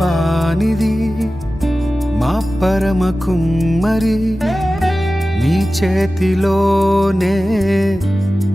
पानिदी मा परम कुमरी नी चेतिलो ने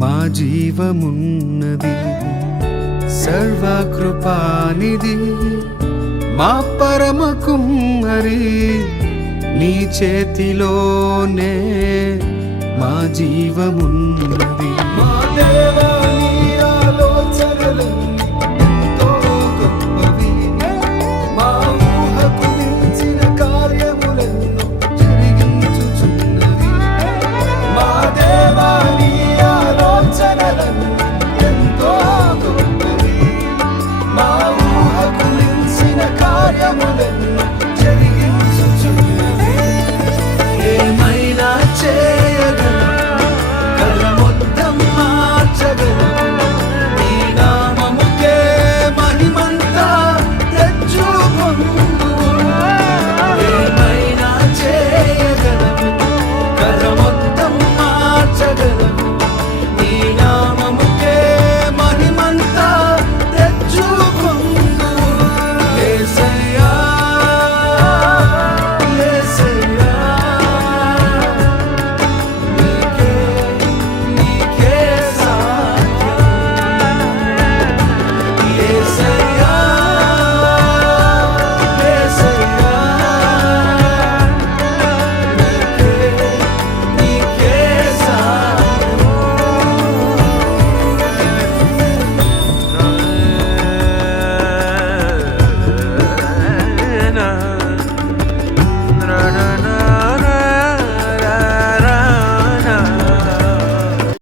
मा जीव मुन्नदी सर्व कृपा निधि मा परम कुमरी नी चेतिलो